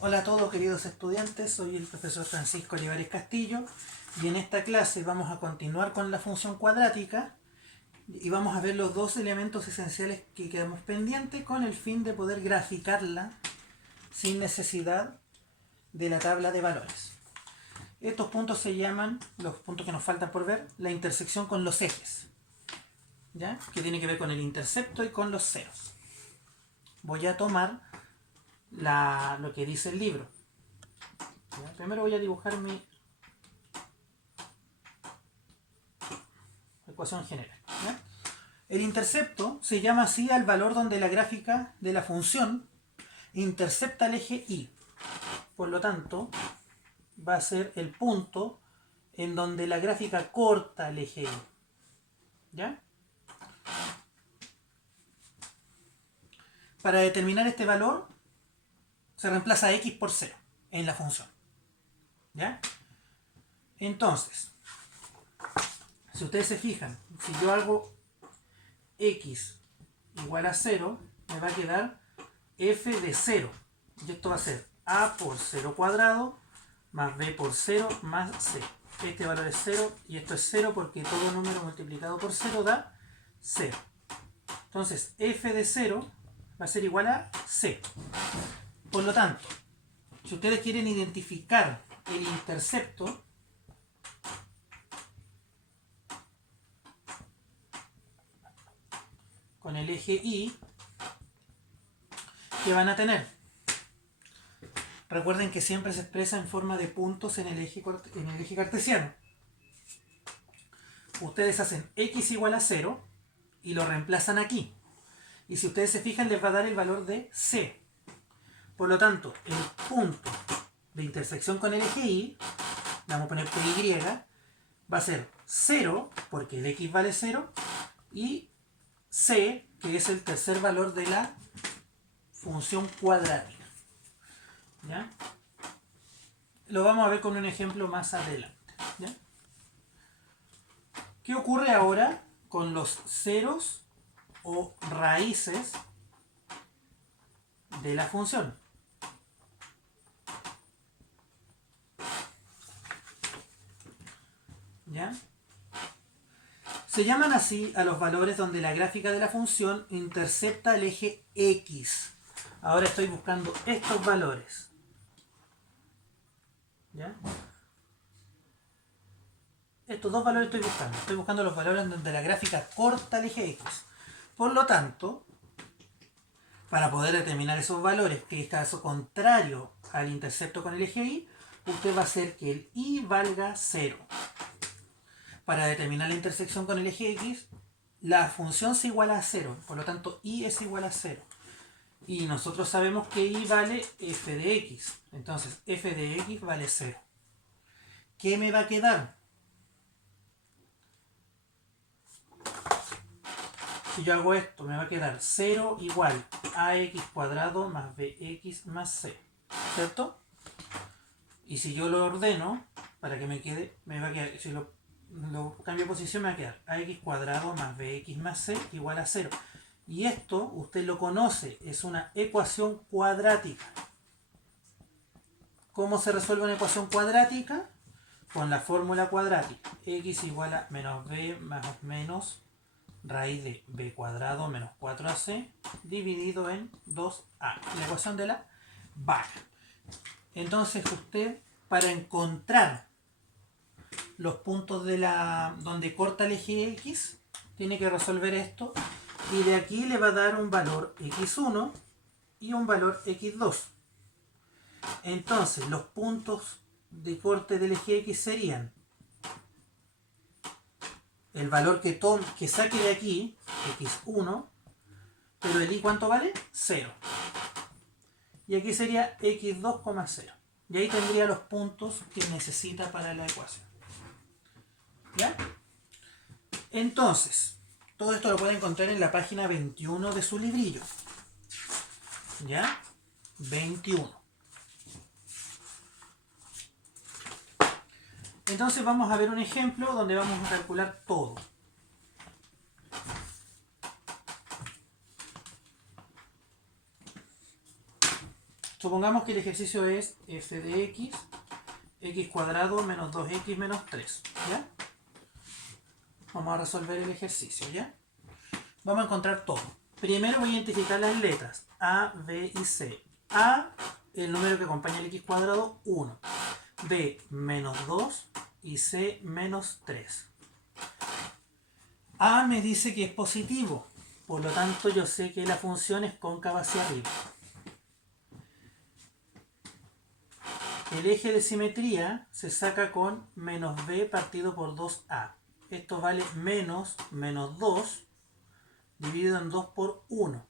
Hola a todos queridos estudiantes, soy el profesor Francisco Olivares Castillo y en esta clase vamos a continuar con la función cuadrática y vamos a ver los dos elementos esenciales que quedamos pendientes con el fin de poder graficarla sin necesidad de la tabla de valores. Estos puntos se llaman, los puntos que nos faltan por ver, la intersección con los ejes, ¿ya? Que tiene que ver con el intercepto y con los ceros. Voy a tomar lo que dice el libro. ¿Ya? Primero voy a dibujar mi ecuación general. ¿Ya? El intercepto se llama así al valor donde la gráfica de la función intercepta el eje Y. Por lo tanto, va a ser el punto en donde la gráfica corta el eje Y. ¿Ya? Para determinar este valor, se reemplaza x por 0 en la función. ¿Ya? Entonces, si ustedes se fijan, si yo hago x igual a 0, me va a quedar f de 0. Y esto va a ser a por 0 cuadrado más b por 0 más c. Este valor es 0 y esto es 0 porque todo número multiplicado por 0 da 0. Entonces f de 0 va a ser igual a c. Por lo tanto, si ustedes quieren identificar el intercepto, con el eje Y, ¿qué van a tener? Recuerden que siempre se expresa en forma de puntos en el eje cartesiano. Ustedes hacen x igual a 0 y lo reemplazan aquí. Y si ustedes se fijan, les va a dar el valor de c. Por lo tanto, el punto de intersección con el eje Y, le vamos a poner PY, va a ser 0, porque el x vale 0, y c, que es el tercer valor de la función cuadrática. ¿Ya? Lo vamos a ver con un ejemplo más adelante. ¿Ya? ¿Qué ocurre ahora con los ceros o raíces de la función? ¿Ya? Se llaman así a los valores donde la gráfica de la función intercepta el eje X. Ahora estoy buscando estos valores. ¿Ya? Estos dos valores estoy buscando. Estoy buscando los valores donde la gráfica corta el eje X. Por lo tanto, para poder determinar esos valores, que es caso contrario al intercepto con el eje Y, usted va a hacer que el Y valga 0. Para determinar la intersección con el eje X, la función se iguala a 0. Por lo tanto, Y es igual a 0. Y nosotros sabemos que Y vale f de x. Entonces, f de x vale 0. ¿Qué me va a quedar? Si yo hago esto, me va a quedar 0 igual a ax cuadrado más bx más c. ¿Cierto? Y si yo lo ordeno, para que me quede, me va a quedar, si lo cambio de posición, me va a quedar ax cuadrado más bx más c igual a 0. Y esto, usted lo conoce, es una ecuación cuadrática. ¿Cómo se resuelve una ecuación cuadrática? Con la fórmula cuadrática. X igual a menos b más o menos raíz de b cuadrado menos 4ac dividido en 2a. La ecuación de la vaca. Entonces usted, para encontrar los puntos de donde corta el eje X, tiene que resolver esto. Y de aquí le va a dar un valor x1 y un valor x2. Entonces los puntos de corte del eje X serían el valor que saque de aquí, x1, pero el Y ¿cuánto vale? 0. Y aquí sería x2, 0. Y ahí tendría los puntos que necesita para la ecuación. ¿Ya? Entonces, todo esto lo puede encontrar en la página 21 de su librillo. ¿Ya? 21. Entonces vamos a ver un ejemplo donde vamos a calcular todo. Supongamos que el ejercicio es f de x cuadrado menos 2x menos 3, ¿ya? Vamos a resolver el ejercicio, ¿ya? Vamos a encontrar todo. Primero voy a identificar las letras A, B y C. A, el número que acompaña al x cuadrado, 1. B, menos 2 y C, menos 3. A me dice que es positivo, por lo tanto yo sé que la función es cóncava hacia arriba. El eje de simetría se saca con menos b partido por 2a. Esto vale menos 2 dividido en 2 por 1.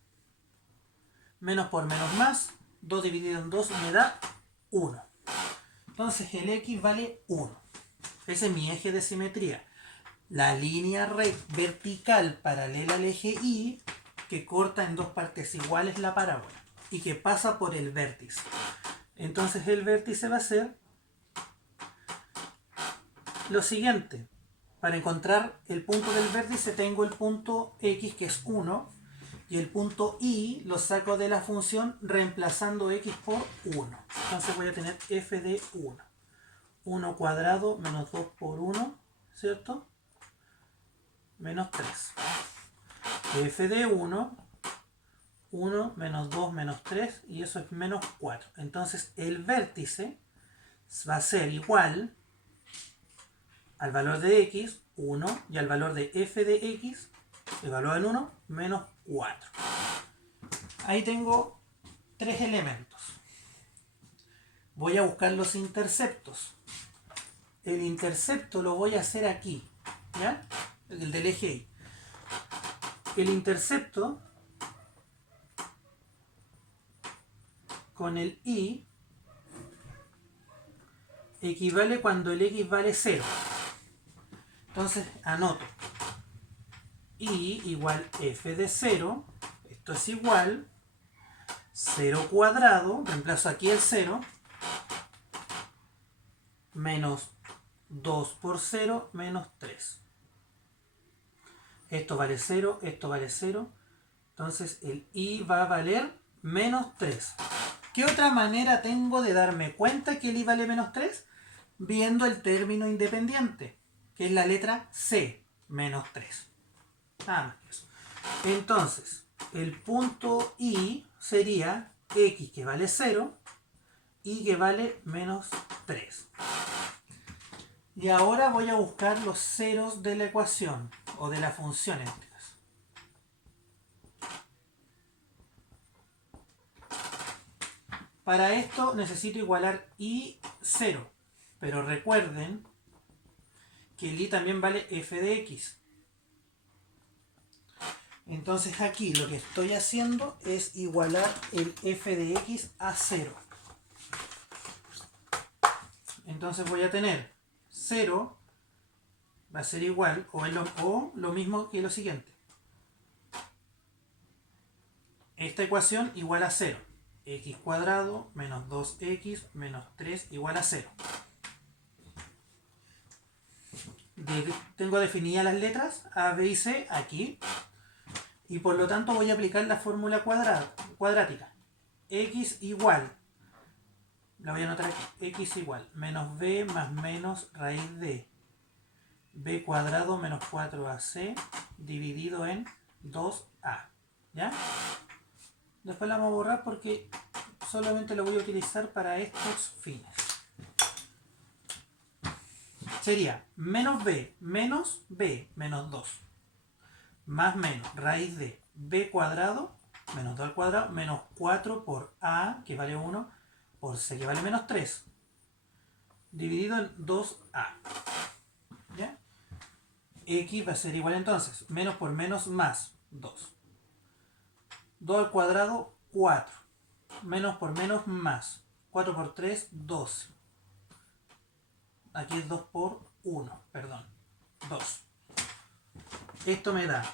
Menos por menos más, 2 dividido en 2 me da 1. Entonces el x vale 1. Ese es mi eje de simetría. La línea vertical paralela al eje Y que corta en dos partes iguales la parábola y que pasa por el vértice. Entonces el vértice va a ser lo siguiente. Para encontrar el punto del vértice tengo el punto X que es 1 y el punto Y lo saco de la función reemplazando X por 1. Entonces voy a tener f de 1. 1 cuadrado menos 2 por 1, ¿cierto? Menos 3. F de 1, 1 menos 2 menos 3 y eso es menos 4. Entonces el vértice va a ser igual al valor de x, 1, y al valor de f de x, evaluado en 1, menos 4. Ahí tengo tres elementos. Voy a buscar los interceptos. El intercepto lo voy a hacer aquí, ¿ya? El del eje Y. El intercepto con el Y equivale cuando el x vale 0. Entonces anoto Y igual f de 0. Esto es igual 0 cuadrado, reemplazo aquí el 0, menos 2 por 0 menos 3. Esto vale 0, esto vale 0. Entonces el Y va a valer menos 3. ¿Qué otra manera tengo de darme cuenta que el Y vale menos 3? Viendo el término independiente, que es la letra C, menos 3. Nada más que eso. Entonces, el punto Y sería X que vale 0, Y que vale menos 3. Y ahora voy a buscar los ceros de la ecuación, o de la función en este caso. Para esto necesito igualar Y 0, pero recuerden que el Y también vale f de x. Entonces aquí lo que estoy haciendo es igualar el f de x a 0. Entonces voy a tener 0 va a ser igual o lo mismo que lo siguiente. Esta ecuación igual a 0. X cuadrado menos 2x menos 3 igual a 0. Tengo definidas las letras A, B y C aquí. Y por lo tanto voy a aplicar la fórmula cuadrática. X igual, la voy a anotar aquí, X igual, menos B más menos raíz de B cuadrado menos 4AC dividido en 2A. ¿Ya? Después la vamos a borrar porque solamente lo voy a utilizar para estos fines. Sería menos B menos 2 más menos raíz de b cuadrado menos 2 al cuadrado menos 4 por a que vale 1 por c que vale menos 3 dividido en 2a. ¿Ya? X va a ser igual entonces menos por menos más 2. 2 al cuadrado 4. Menos por menos más 4 por 3 12. Aquí es 2 por 1, perdón, 2. Esto me da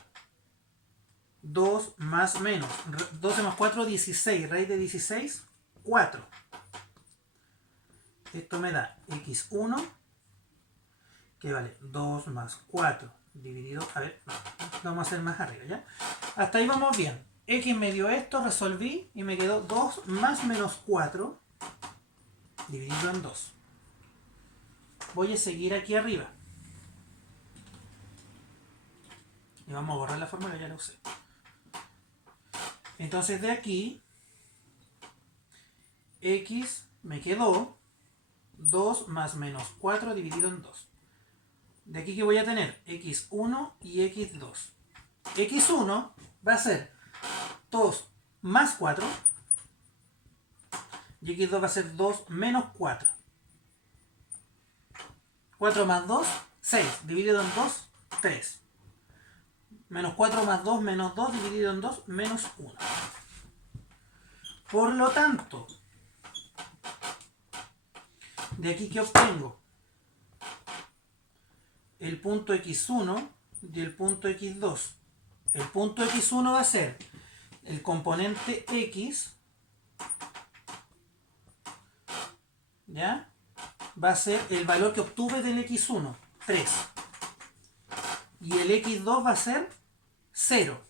2 más menos 12 más 4, 16. Raíz de 16, 4. Esto me da x1, que vale 2 más 4 dividido... A ver, no, lo vamos a hacer más arriba, ¿ya? Hasta ahí vamos bien. X me dio esto, resolví y me quedó 2 más menos 4 dividido en 2. Voy a seguir aquí arriba. Y vamos a borrar la fórmula, ya la usé. Entonces de aquí, X me quedó 2 más menos 4 dividido en 2. De aquí que voy a tener X1 y X2. X1 va a ser 2 más 4 y X2 va a ser 2 menos 4. 4 más 2, 6. Dividido en 2, 3. Menos 4 más 2, menos 2, dividido en 2, menos 1. Por lo tanto, de aquí que obtengo el punto X1 y el punto X2. El punto X1 va a ser el componente X, ¿ya? Va a ser el valor que obtuve del X1, 3. Y el X2 va a ser 0,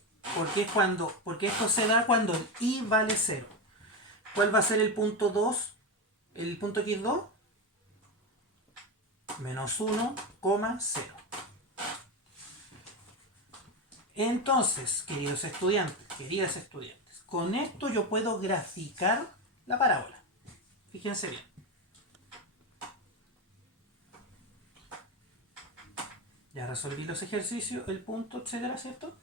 porque esto se da cuando el I vale 0. ¿Cuál va a ser el punto 2? El punto X2, menos 1,0. Entonces, queridas estudiantes, con esto yo puedo graficar la parábola. Fíjense bien. Ya resolví los ejercicios, el punto, etcétera, ¿cierto?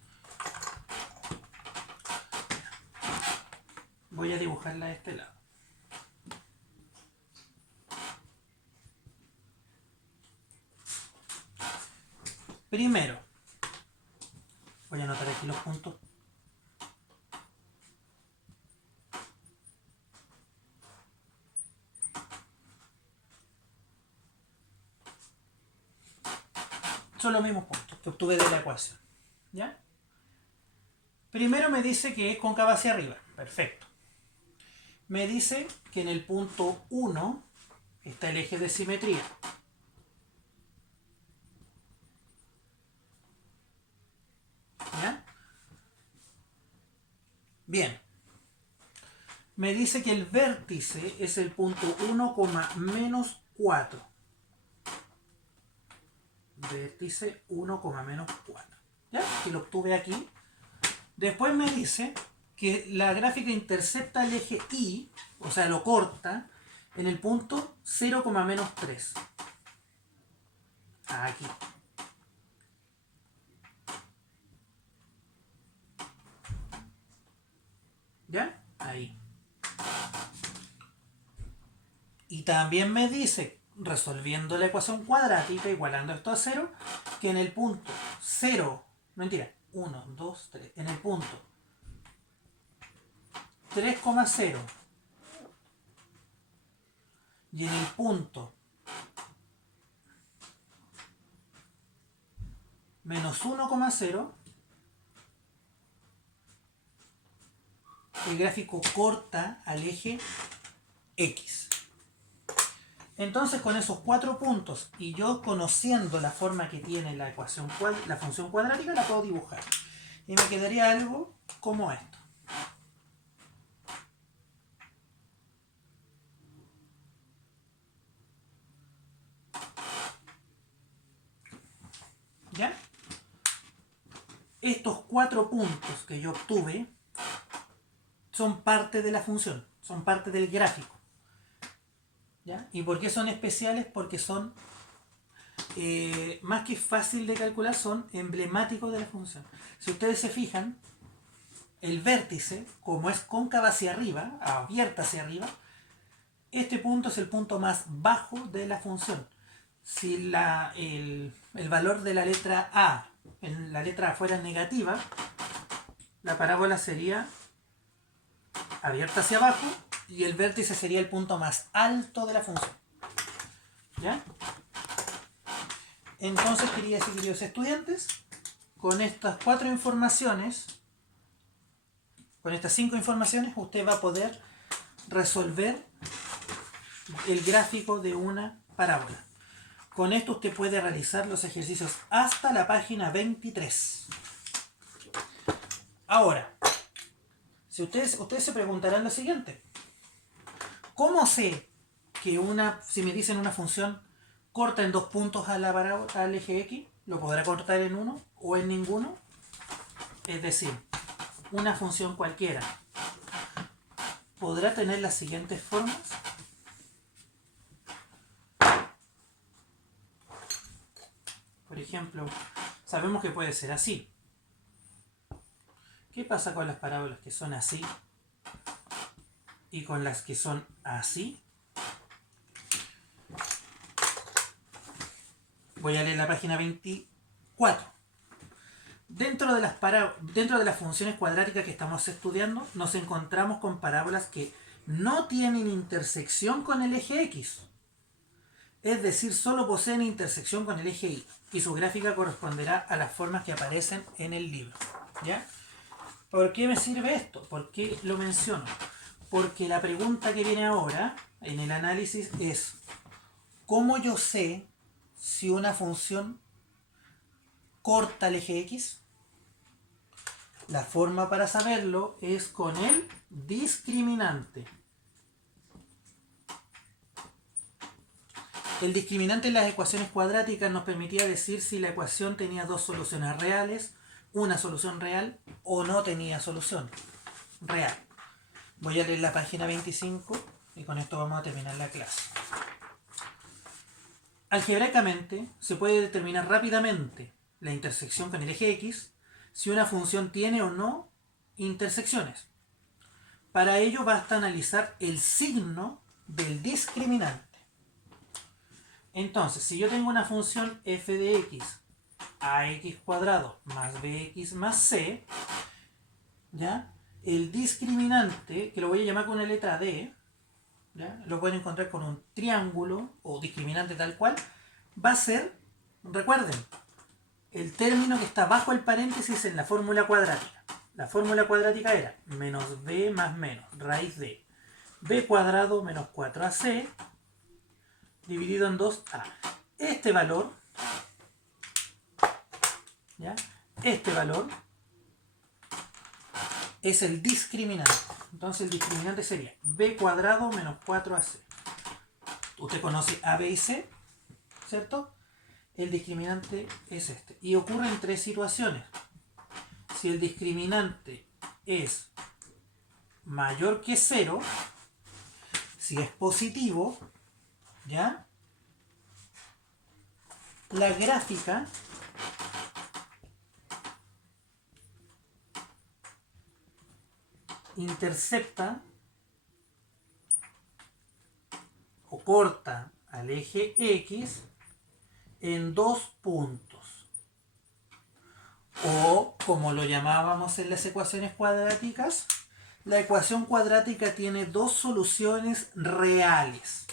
Voy a dibujarla de este lado. Primero, voy a anotar aquí los puntos. Son los mismos puntos que obtuve de la ecuación. ¿Ya? Primero me dice que es cóncava hacia arriba. Perfecto. Me dice que en el punto 1 está el eje de simetría. ¿Ya? Bien. Me dice que el vértice es el punto 1, menos 4. Vértice 1, menos 4. ¿Ya? Que lo obtuve aquí. Después me dice que la gráfica intercepta el eje Y, o sea, lo corta, en el punto 0, menos 3. Aquí. ¿Ya? Ahí. Y también me dice, resolviendo la ecuación cuadrática, igualando esto a 0, que en el punto 0, mentira, 1, 2, 3, en el punto 3,0 y en el punto menos 1,0, el gráfico corta al eje X. Entonces, con esos 4 puntos y yo conociendo la forma que tiene la ecuación, la función cuadrática, la puedo dibujar. Y me quedaría algo como esto. ¿Ya? Estos 4 puntos que yo obtuve son parte de la función, son parte del gráfico. ¿Ya? ¿Y por qué son especiales? Porque son, más que fácil de calcular, son emblemáticos de la función. Si ustedes se fijan, el vértice, como es cóncava hacia arriba, abierta hacia arriba, este punto es el punto más bajo de la función. Si el valor de la letra A, en la letra A fuera negativa, la parábola sería abierta hacia abajo y el vértice sería el punto más alto de la función. ¿Ya? Entonces, queridos estudiantes, con estas 4 informaciones, con estas 5 informaciones, usted va a poder resolver el gráfico de una parábola. Con esto usted puede realizar los ejercicios hasta la página 23. Ahora, Si ustedes se preguntarán lo siguiente. ¿Cómo sé que si me dicen una función corta en 2 puntos al eje X, lo podrá cortar en uno o en ninguno? Es decir, una función cualquiera podrá tener las siguientes formas. Por ejemplo, sabemos que puede ser así. ¿Qué pasa con las parábolas que son así y con las que son así? Voy a leer la página 24. Dentro de las funciones cuadráticas que estamos estudiando, nos encontramos con parábolas que no tienen intersección con el eje X. Es decir, solo poseen intersección con el eje Y. Y su gráfica corresponderá a las formas que aparecen en el libro. ¿Ya? ¿Por qué me sirve esto? ¿Por qué lo menciono? Porque la pregunta que viene ahora en el análisis es: ¿cómo yo sé si una función corta el eje X? La forma para saberlo es con el discriminante. El discriminante en las ecuaciones cuadráticas nos permitía decir si la ecuación tenía dos soluciones reales, una solución real o no tenía solución real. Voy a leer la página 25 y con esto vamos a terminar la clase. Algebraicamente se puede determinar rápidamente la intersección con el eje X si una función tiene o no intersecciones. Para ello basta analizar el signo del discriminante. Entonces, si yo tengo una función f de x, ax cuadrado más bx más c, ¿ya? El discriminante, que lo voy a llamar con la letra D, ¿ya? Lo pueden encontrar con un triángulo o discriminante tal cual, va a ser, recuerden, el término que está bajo el paréntesis en la fórmula cuadrática. La fórmula cuadrática era menos b más menos raíz de b cuadrado menos 4ac dividido en 2a. Este valor, ¿ya? Este valor es el discriminante. Entonces el discriminante sería b cuadrado menos 4ac. Usted conoce a, b y c, ¿cierto? El discriminante es este. Y ocurre en 3 situaciones. Si el discriminante es mayor que 0, si es positivo, ¿ya? La gráfica intercepta o corta al eje X en 2 puntos. O, como lo llamábamos en las ecuaciones cuadráticas, la ecuación cuadrática tiene 2 soluciones reales.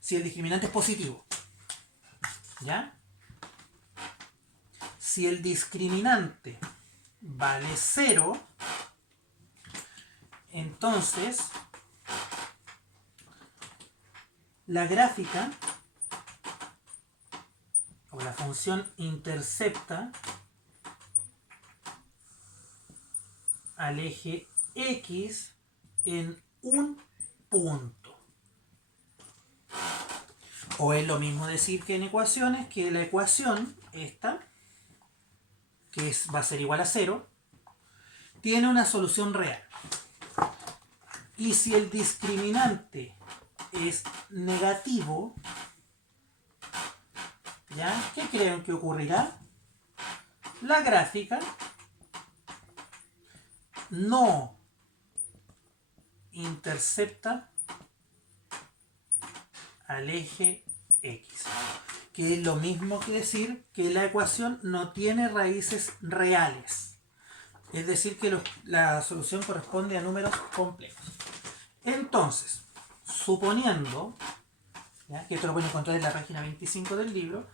Si el discriminante es positivo, ¿ya? Si el discriminante vale 0, entonces la gráfica o la función intercepta al eje X en un punto. O es lo mismo decir que en ecuaciones que la ecuación esta, que va a ser igual a 0, tiene una solución real. Y si el discriminante es negativo, ¿ya? ¿Qué creen que ocurrirá? La gráfica no intercepta al eje X, que es lo mismo que decir que la ecuación no tiene raíces reales, es decir que la solución corresponde a números complejos. Entonces, suponiendo, ¿ya? Que esto lo pueden encontrar en la página 25 del libro,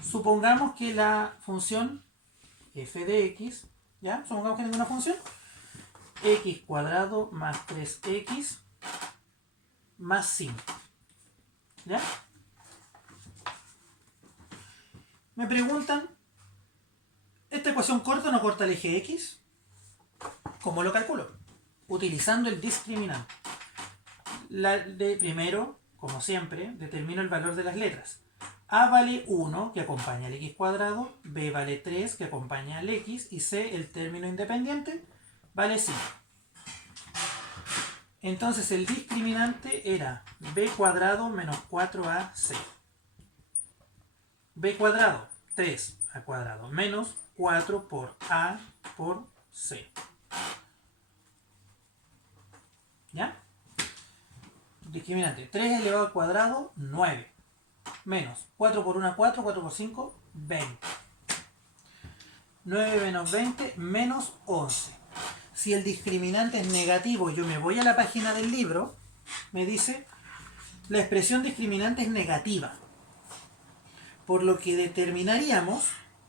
supongamos que la función f de x, ¿ya? Supongamos que tengo una función x cuadrado más 3x más 5, ¿ya? Me preguntan, ¿esta ecuación corta o no corta el eje X? ¿Cómo lo calculo? utilizando el discriminante. Primero, como siempre, determino el valor de las letras. A vale 1, que acompaña al x cuadrado, b vale 3, que acompaña al x, y c, el término independiente, vale 5. Entonces el discriminante era b cuadrado menos 4ac. B cuadrado, 3a cuadrado, menos 4 por a por c. ¿Ya? Discriminante, 3 elevado al cuadrado, 9. Menos 4 por 1, 4, 4 por 5, 20. 9 menos 20, menos 11. Si el discriminante es negativo, yo me voy a la página del libro, me dice, la expresión discriminante es negativa. Por lo que determinaríamos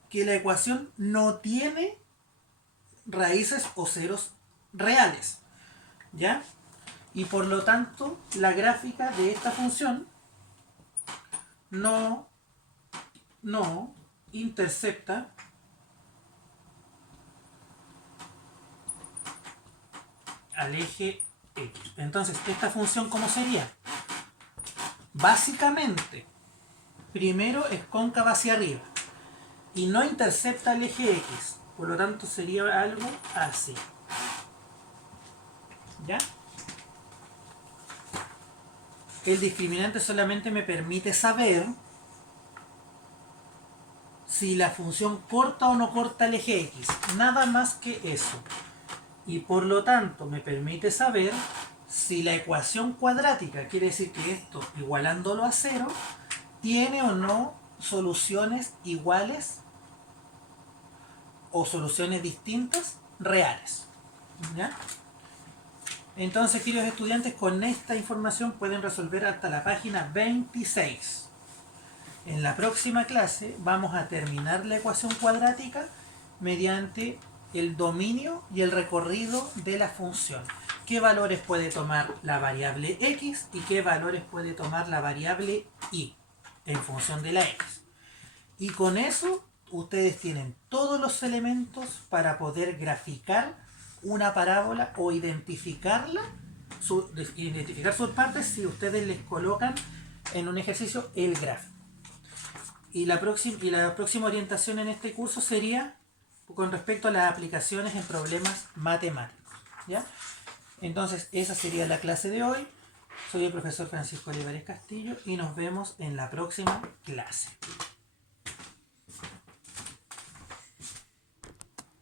que la ecuación no tiene raíces o ceros reales. ¿Ya? Y por lo tanto, la gráfica de esta función no intercepta al eje X. Entonces, ¿esta función cómo sería? Básicamente, primero es cóncava hacia arriba y no intercepta el eje X. Por lo tanto, sería algo así. ¿Ya? El discriminante solamente me permite saber si la función corta o no corta el eje X. Nada más que eso. Y por lo tanto me permite saber si la ecuación cuadrática, quiere decir que esto igualándolo a 0, tiene o no soluciones iguales o soluciones distintas reales. ¿Ya? Entonces, queridos estudiantes, con esta información pueden resolver hasta la página 26. En la próxima clase vamos a terminar la ecuación cuadrática mediante el dominio y el recorrido de la función. ¿Qué valores puede tomar la variable x y qué valores puede tomar la variable y en función de la x? Y con eso ustedes tienen todos los elementos para poder graficar una parábola o identificar sus partes si ustedes les colocan en un ejercicio el gráfico. Y la próxima orientación en este curso sería con respecto a las aplicaciones en problemas matemáticos. ¿Ya? Entonces, esa sería la clase de hoy. Soy el profesor Francisco Olivares Castillo y nos vemos en la próxima clase.